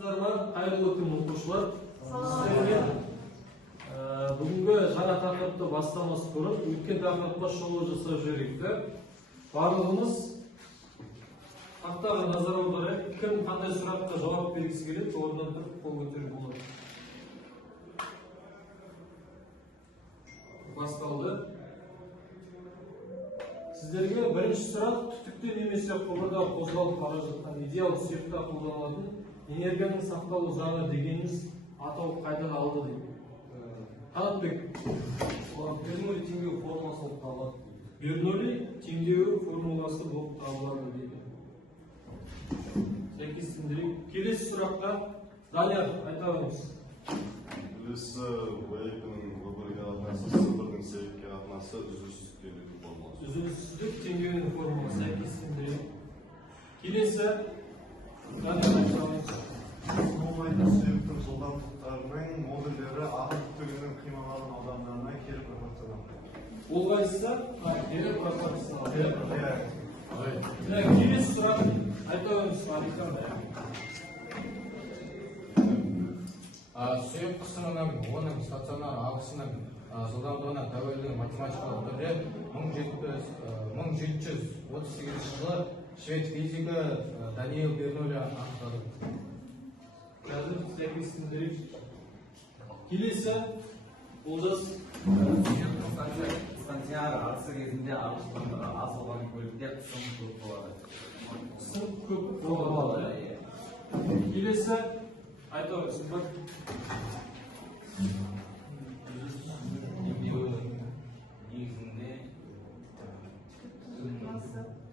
Саламатсыздарбы? Кайрылуу күн окуучулар. Сиздерге бүгүнкү жаңа тақырыпты бастамас бұрын өткен тақырыпқа шолу жасап жіберейік. Барлығымыз тақтаға назар аударайық. Кім қандай сұраққа жауап бергісі келеді, орнынан тұрып қол көтеруге болады. Басталды. Сіздерге бірінші сұрақ: түтікте немесе құбырда қозғалып бара жатқан идеал сұйықта қолданылатын энергияның сақталу заңы дегеніміз атау қайдан алды дейді. Қанатбек, Бернулли теңдеу формуласы болып табылады. Бернулли теңдеу формуласы болып табылады дейді. Сәйкестендірейік. Келесі сұраққа Данияр айта беріңіз. Үлесі ваекінің выборға қатынасы, сыбырдың себепке қатынасы үзіліссіздік формуласы. Үзіліссіздік теңдеуінің формуласы сәйкестендірейік. Келесі Данияр айта беріңіз. Смолмайтын сұйықтың жылдамдықтарының модульдері ағын түтігінің қималарын аудандарына кері пропорционал. Ол қайсысы? Кері пропорционал. Келесі сұрақ айта беріңіз. Сұйық қысымының оның стационар ағысының жылдамдығына тәуелді математикалық түрде 1738 жылы швед физигі Даниэл Бернулли анықтады. Қазір сәйкестендірейік. Келесі Олжас. Станционар ағысы кезінде ағыштың аз болған көлікте қысым көп болады. Қысым көп болады. Келесі айта беріңіз.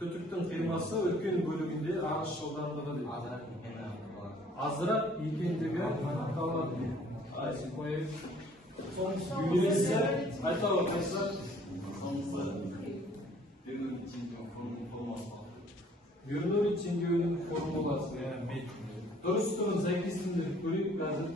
Түтіктің қимасы өткен бөлігінде ағыс жылдамдығы дейді. Азырақ екендігі анықталады дейді. Келесі айта беріңіз. Бернулли теңдеуінің формуласы. Дұрыс тұрын сәйкестендіріп көрейік. Қазір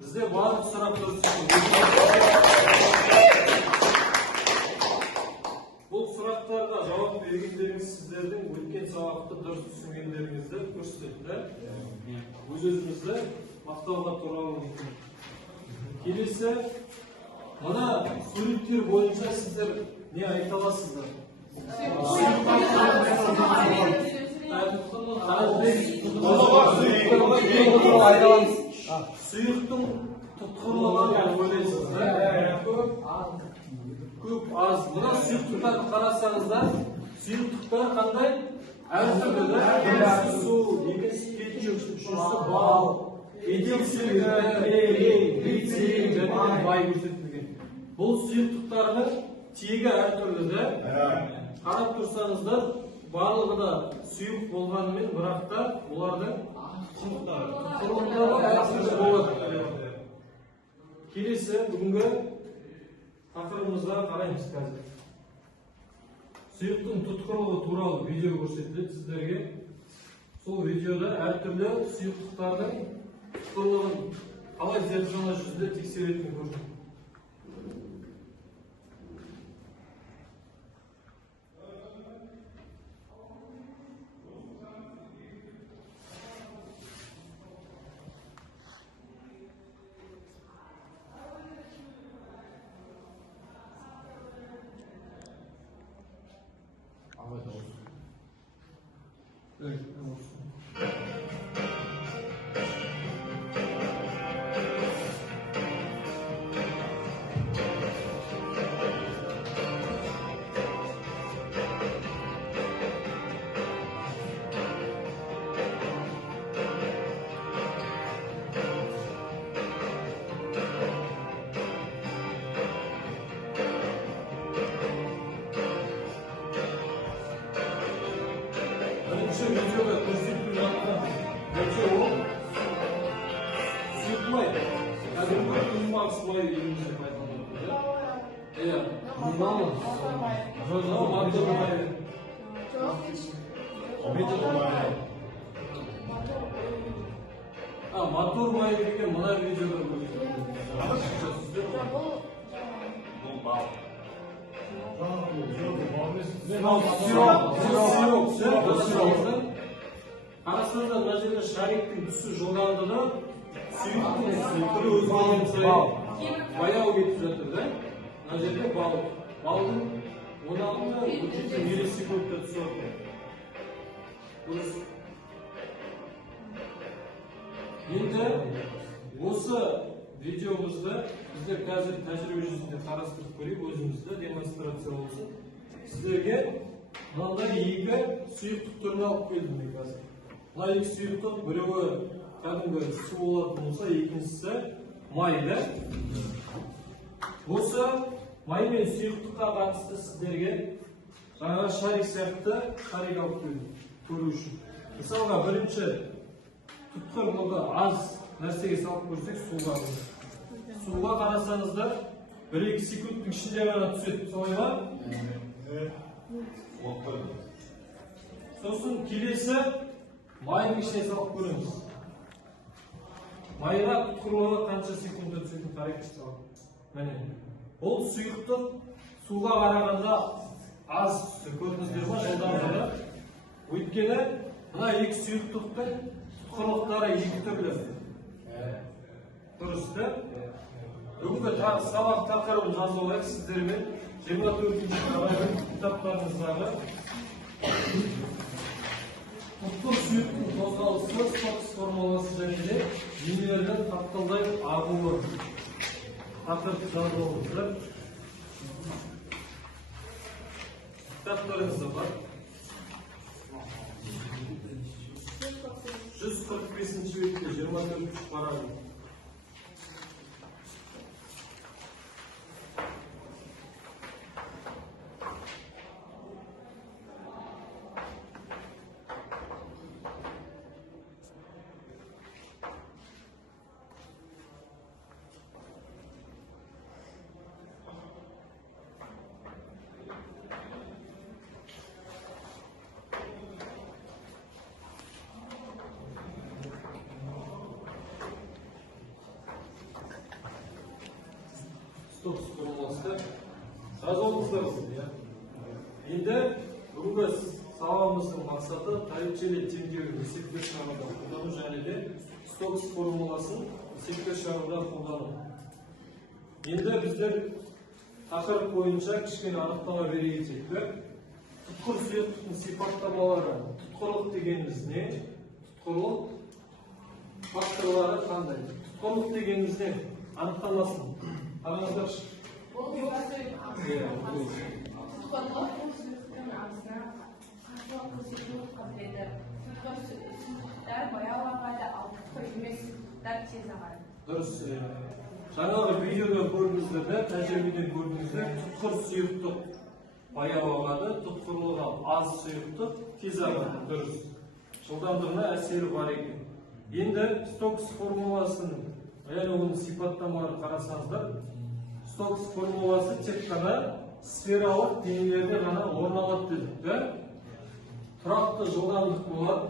бізде барлық сұрақтар бұл сұрақтарға жауап бергендеріңіз сіздердің өткен сабақты дұрыс түсінгендеріңізді көрсетеді. Өз-өзіңізді мақтауға тура мүмкін. Келесі мына суреттер бойынша сіздер не айта аласыздар? Сұйықтың тұтқырлығын ойлайсыздар. Көп, аз. Мына сұйықтықтарды қарасаңыздар, сұйықтықтар қандай? Әртүрлі. Біріншісі су, екіншісі кетчуп, үшіншісі бал, глицерин және май көрсетілген. Бұл сұйықтықтардың тегі әртүрлі. Қарап тұрсаңыздар, барлығы да сұйық болғанымен, бірақ та олардың құрылымдары әртүрлі болады. Келесі бүгінгі тақырыбымызға қараймыз қазір. Сұйықтың тұтқырлығы туралы видео көрсетіледі сіздерге. Сол видеода әртүрлі сұйықтықтардың тұтқырлығын қалай зертхана жүзінде тексеретінін көрсетіледі. Видеода көрсетілген жатқан нәрсе ол сұйықтмайды. Кәдімгі күнбағыс май елімізде пайдаланылады. Иә. Мынаны мотор май. Мотор май деген мына видеода көрсетілген. Бұл бал. Қарасаңыздар мына жерде шариктің түсі жылдамдығы сұйықтың түрі өзгерген сайын баяу кетіп жатыр да. Мына жерде балдың 16 миллисекундта түседі. Дұрыс. Енді осы видеомызды біздер қазір тәжірибе жүзінде қарастырып көрейік, өзімізді демонстрация болсын. Сіздерге мынандай екі сұйықтық түрін алып келдім мен қазір. Мына екі сұйықтық, біреуі кәдімгі су болатын болса, екіншісі май да. Осы май мен сұйықтыққа қатысты сіздерге жаңағы шарик сияқты шарик алып келдім көру үшін. Мысалға бірінші тұтқырлығы аз нәрсеге салып көрсек, суға. Суға қарасаңыздар 1-2 секундтың ішінде ғана түседі, солай ма? Сосын келесі майдың ішіне салып көріңіз. Майға тұтқырлығы қанша секундта түсетін қарайсыз. Міне. Ол сұйықтық суға қарағанда аз түсті. Көрдіңіздер ме? Жылдамдығы. Өйткені мына екі сұйықтықтың тұтқырлықтары екі түрлі. Дұрыс та? Бүгінгі сабақ тақырыбын жазып алайық сіздермен. 24-ші қарайын кітаптарыңыздағы тұтқыр сұйықтың қозғалысы, Стокс формуласы және де денелердің қапталдай ағуы тақырып жазып алыңыздар. Кітаптарыңызда бар. 145-ші бетте 24-ші параграф. Стокс формуласы жазылыңыздар. Енді бүгінгі сабағымыздың мақсаты дәйекшелі теңдеуін есепке шығаруда қолдану және де Стокс формуласын есепке шығаруда қолдану. Енді біздер тақырып бойынша кішкене анықтама бере кетейік. Тұтқыр сұйықтықтың сипаттамалары. Тұтқырлық дегеніміз не? Тұтқырлық факторлары қандай? Тұтқырлық дегеніміз не? Анықтамасын. Қараңыздаршы. Бұл тұтқырлық сұйықтықтың ағысына қарсылық көрсету қабілеті. Тұтқыр сұйықтықтар баяу ағады, ал тұтқыр емес сұйықтықтар тез ағады. Дұрыс. Жаңағы видеода көрдіңіздер де, тәжірибеден көрдіңіздер, тұтқыр сұйықтық баяу ағады, тұтқырлығы аз сұйықтық тез ағады. Дұрыс. Жылдамдығына әсері бар екен. Енді Стокс формуласының оның сипаттамаларын қарасаңыздар, Стокс формуласы тек қана сфералық денелерде ғана орналасады дедік. Тұрақты жылдамдық болады,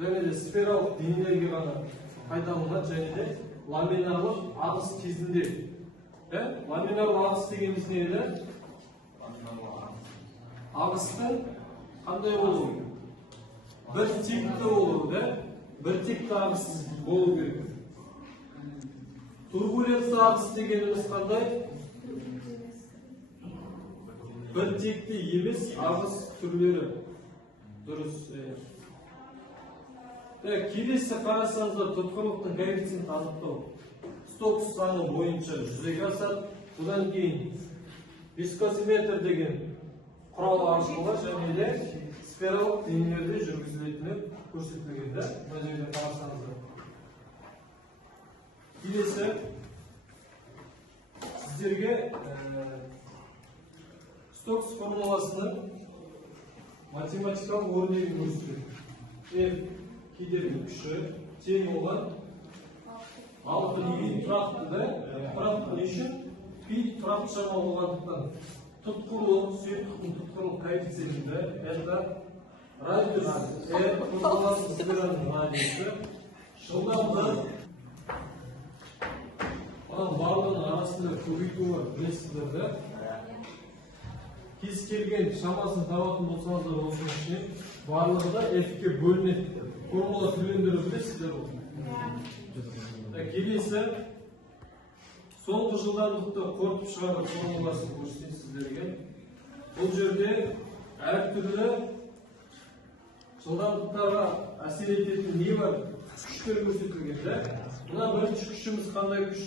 және де сфералық денелерге ғана пайдаланылады, және де ламинарлық ағыс кезінде. Ламинарлық ағыс дегеніміз не еді? Ағыстың қандай болуы? Бір текті болуы, бір текті ағыс болу керек. Турбуленция ағыс дегеніміз қандай? Бір текті емес ағыс түрлері. Дұрыс. Келесі қарасаңыздар тұтқырлықтың коэффициентін анықтау. Стокс заңы бойынша жүзеге асады. Бұдан кейін вискозиметр деген құрал арқылы және де сфералық денелерде жүргізілетіні көрсетілген. Мына жерде қарасаңыздар. Келесі сіздерге Стокс формуласының математикалық өрнегін көрсетеді. F кедергі күші тең болған 6 тұрақты да, тұрақты үшін пи тұрақты шама болғандықтан тұтқырлық, сұйықтықтың тұтқырлық коэффициенті это радиус R қозғалыс сфераның радиусы жылдамдық барлығының арасында көбейту бар, білесіздер да. кез келген шамасын табатын болсаңыздар осының ішіне барлығы да F-ке бөлінеді. Формула түрлендіру білесіздер ғой. Келесі соңғы жылдамдықты қорытып шығару формуласын көрсетейін сіздерге. Бұл жерде әртүрлі жылдамдықтарға әсер ететін не бар? Күштер көрсетілген да. Мына бірінші күшіміз қандай күш?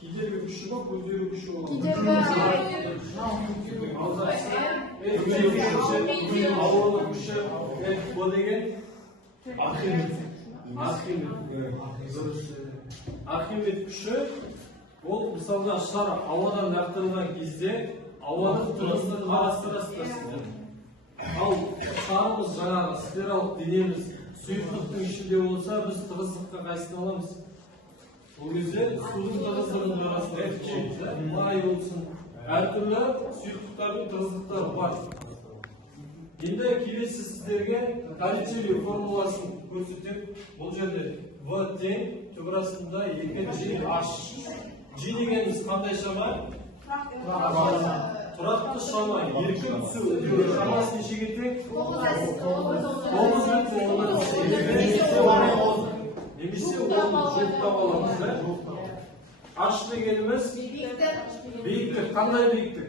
Кедергі күші ба, көздері күші ба? Ауырлық күші F деген Архимед күші ол мысалға шар ауадан лақтырылған кезде ауаның тығыздығын қарастырасыздар сіздер. Ал шарымыз жаңағы сфералық денеміз сұйықтықтың ішінде болса, біз тығыздыққа қайсысын аламыз? Ол кезде судың тығыздығын арасында май болсын, әртүрлі сұйықтықтардың тығыздықтары бар. Енді келесі сіздерге Галицелий формуласын көрсетіп, бұл жерде В тең түбір астында екінші H. G дегеніміз қандай шама? Тұрақты шама. Еркін түсу шамасы нешеге тең? 9 немесе 10 жоқтап аламыз. H дегеніміз биіктік. Қандай биіктік?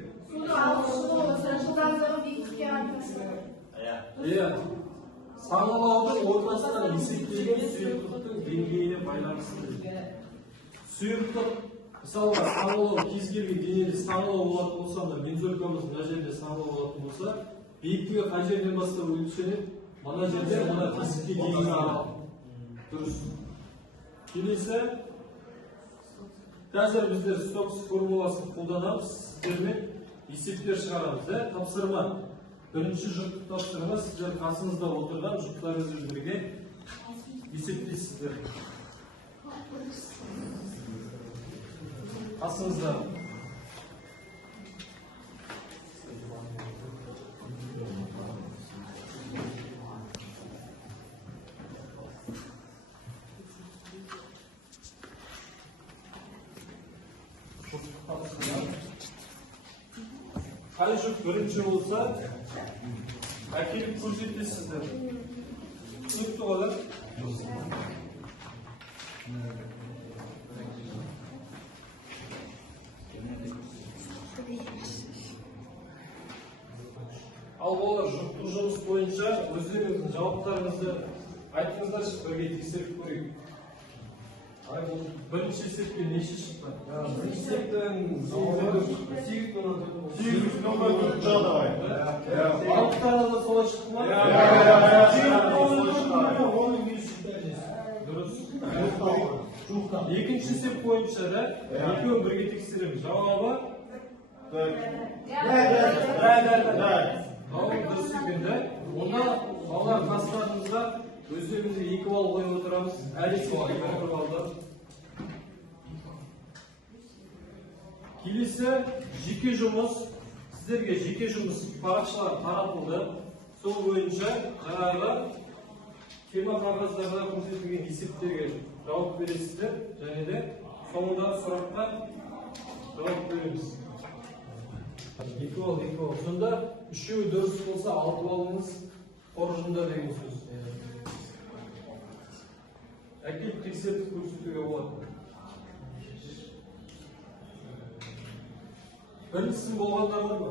Саңылаудың ортасынан есептелген сұйықтықтың деңгейіне байланысты. Сұйықтық, мысалға саңылау кез келген денеде саңылау болатын болса, бензолькамыз мына жерде саңылау болатын болса, биіктігі қай жерден бастап өлшенеді? Мына жерде мына тесікке дейінгі аралық. Дұрыс. Келесі, қазір біздер Стокс формуласын қолданамыз, сіздермен есептер шығарамыз. Тапсырма. Бірінші жұптық тапсырма, сіздер қасыңызда отырған жұптарыңызбен бірге есептейсіздер. Қасыңызда. Қай жұп бірінші болса, әкеліп көрсетесіздер. Түсінікті ғой? Ал олар жұптық жұмыс бойынша өздеріңіздің жауаптарыңызды айтыңыздаршы, бірге тексеріп көрейік. Бірінші есепке неше шықты? Бірінші есептен 8,4 давай. Барлықтарыңызда солай шықты ма? Дұрыс. Екінші есеп бойынша да екеуін бірге тексереміз. Жауабы? Дұрыс екен да. Онда балалар қастарыңызға өздеріңізге 2 балл қойып отырамыз. Әр есепке 1 баллдар. Келесі жеке жұмыс, сіздерге жеке жұмыс парақшалар таратылды. Сол бойынша жаңағы тема қағаздарда көрсетілген есептерге жауап бересіздер, және де соңындағы сұраққа жауап береміз. 2 балл. Сонда үшеуі дұрыс болса 6 баллыңыз қоржында деген сөз. Әкеліп тексеріп көрсетуге болады. Біріншісін болғандар бар ма?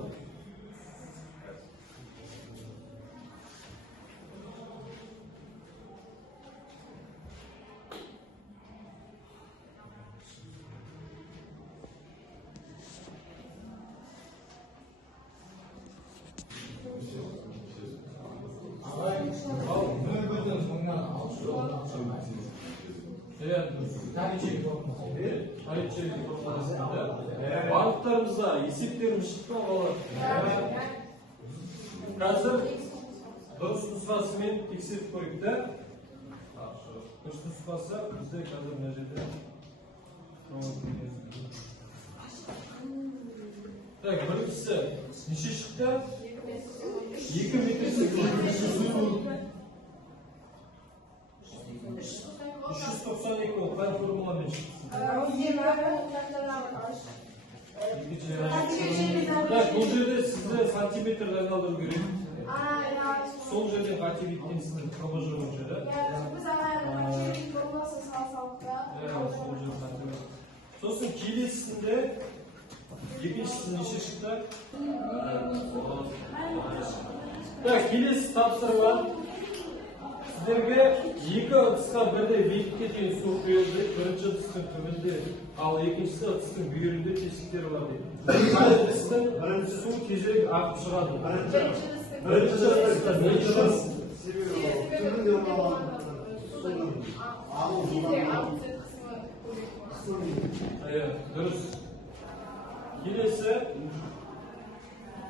Барлықтарымызда есептеріміз шықты ма балалар? Қазір дұрыс нұсқасымен тексеріп көрейік та. Дұрыс нұсқасы бізде қазір мына жерде. Так, біріншісі неше шықты? 2 метр секунд. 392 ол қай формуламен шықты? Так, бұл жерде сізді сантиметрді айналдыру керек. Сол жерде қате кеткен сіздің КБЖ бойынша, да? Сосын келесісінде, екіншісін неше шықты? Так, келесі тапсырма. Сіздерге екі ыдысқа бірдей биіктікке дейін су құйылды. Бірінші ыдыстың түбінде, ал екіншісі ыдыстың бүйірінде тесіктер бар дейді. Қай ыдыстың су тезірек ағып шығады? Бірінші ыдыстың дұрыс. Келесі,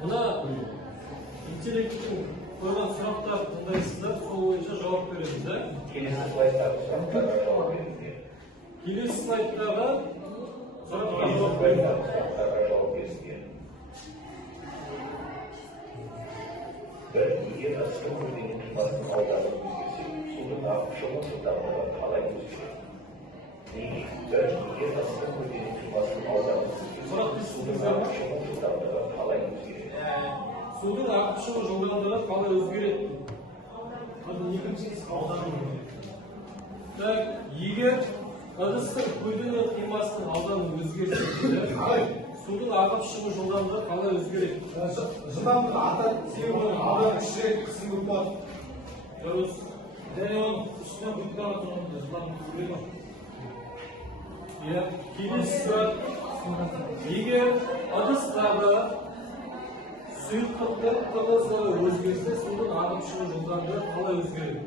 мына интеллекттің қойған сұрақтар тыңдайсыздар, сол бойынша жауап береміз, да? Келесі слайдтағы сұраққа жауап береміз. Егер ыстық көлденең қимасының ауданы өзгерсе, судың ағып шығу жылдамдығы қалай өзгереді? Егер ыстық көлденең қимасының ауданы өзгерсе, судың ағып шығу жылдамдығы қалай өзгереді? Судың ағып шығу жылдамдығы қалай өзгереді? Екіншісі ауданы. Так, егер ыдыстың көлденең қимасының ауданы өзгерсе, судың ағып шығу жылдамдығы қалай өзгереді? Жылдамдығы артады, себебі аудан кішірек қысым көп болады. Дұрыс. Және оның үстіне құйқаға тұрғанда жылдамдығы көбейеді. Келесі сұрақ. Егер ыдыстағы сұйықтықтың ТГ-сы өзгерсе, судың ағып шығу жылдамдығы қалай өзгереді?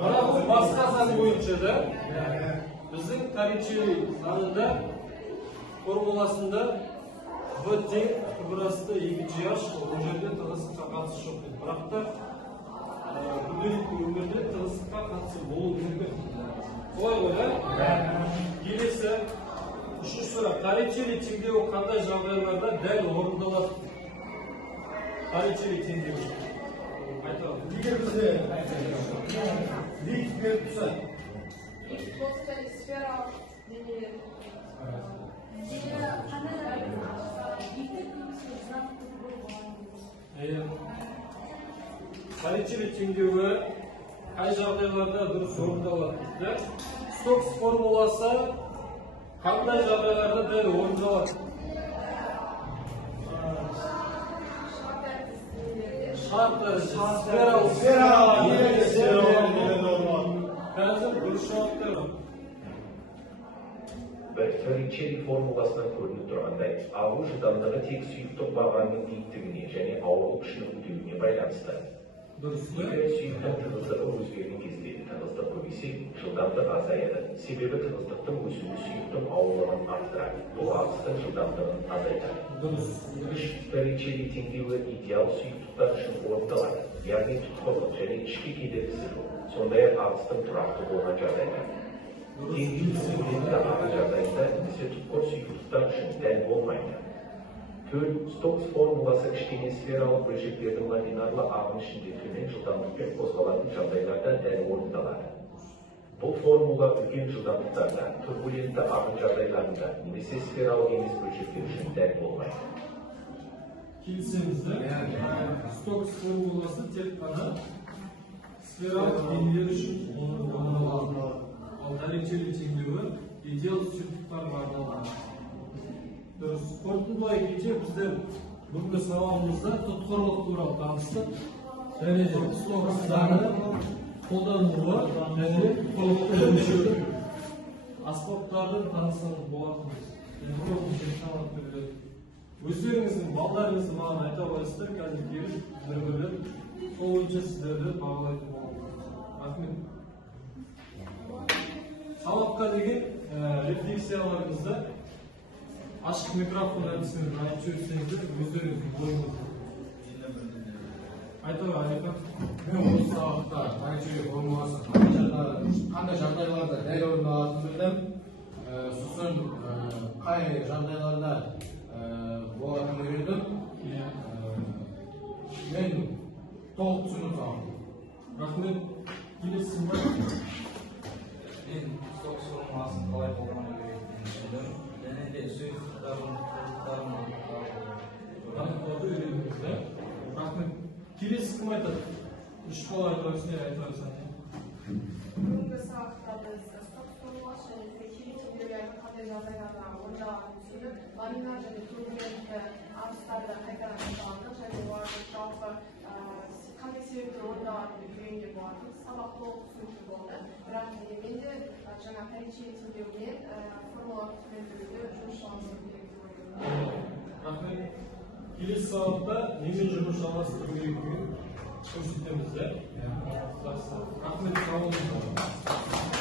Бірақ бұл басқа заң бойынша да, біздің Торричелли заңында формуласында В тең q-2 2gh, бұл жерде тығыздыққа қатысы жоқ дейді. Бірақ та күнделікті өмірде тығыздыққа қатысы болуы мүмкін. Солай ғой, да? Келесі, үшінші сұрақ. Торричелли теңдеуі қандай жағдайларда дәл орындалады? Торричелли теңдеуі. Айталым. Егер бізде лифт беріп тұрса, Торричелли теңдеуі қай жағдайларда дұрыс орындалады? Стокс формуласы қандай жағдайларда дәл орындалады? Шарттар, қазір дұрыс жауаптар бар. Торричелли формуласынан көрініп тұрғандай, ағу жылдамдығы тек сұйықтық бағанының биіктігіне және ауырлық күшінің өтеуіне байланысты. Егер сұйықтық тығыздығы өзгерген кезде тығыздық көбейсе, жылдамдық азаяды. Себебі тығыздықтың өсуі сұйықтың ауырлығын арттырады. Бұл ағыстың жылдамдығын азайтады. Торричелли теңдеуі идеал сұйықтықтар үшін орындалады, яғни тұтқырлық және ішкі кедергісі жоқ, сондай-ақ ағыстың тұрақты болған жағдайда. Теңдеу көлемді ағын жағдайында немесе тұтқыр сұйықтықтар үшін дәл болмайды. Стокс формуласы кішкене сфералық бөлшектердің ламинарлы ағын ішінде төмен жылдамдықпен қозғалатын жағдайларда дәл орындалады. Бұл формула үлкен жылдамдықтарда, турбулентті ағын жағдайларында немесе сфералық емес бөлшектер үшін дәл болмайды. Келісеміз, да? Стокс формуласы тек қана сфералық денелер үшін орындалады. Ал Торричелли теңдеуі идеал сұйықтықтарға арналған. Дұрыс. Қорытындылай кетсе, біздер бүгінгі сабағымызда тұтқырлық туралы таныстық. Және Стокс заңы қолданылуы және толықтыру өлшеудің аспаптардың танысыңыз болатынбыз. Өздеріңіздің балдарыңызды маған айта қойсыздар, қазір келіп бір-бірлеп сол бойынша сіздерді бағалайтын боламыз. Рахмет. Сабаққа деген рефлексияларыңызды ашық микрофон әдісімен айтып өтсеңіздер, өздеріңіздің ойыңызды. Айтуға, Алика. мен осы сабақта Торричелли формуласы қандай жағдайларда дәл орындалатынын білдім. Сосын қай жағдайларда болатынын үйрендім. Мен толық түсіндім сабақты. Рахмет. келесі сынға мен сот сұралмасын қалай қолдану керектігін түсіндім және де сұйықтықтардың анықтауды үйрендіңіз, да? Рахмет. Келесі кім айтады? Үш бала айтып сіздер айтып жатсаң. Бүгінгі сабақта біз стоп-стормас және текшерулердің қандай жағдайларда орындалатынын түсіндік. Ламина және турбулентті ағыстарды қайтадан жасалдық және олардың жалпы қандай себепті орындалатынын үйренген болатын. Сабақ толық түсінікті болды. Бірақ дегенмен де жаңа тарихи теңдеумен формула түзетуді жұмыс жалғастыру керек деп ойлаймын. Рахмет. Келесі сабақта немен жұмыс жалғастыру керектігін көрсетеміз, да? Жақсы. Рахмет, сау болыңыздар.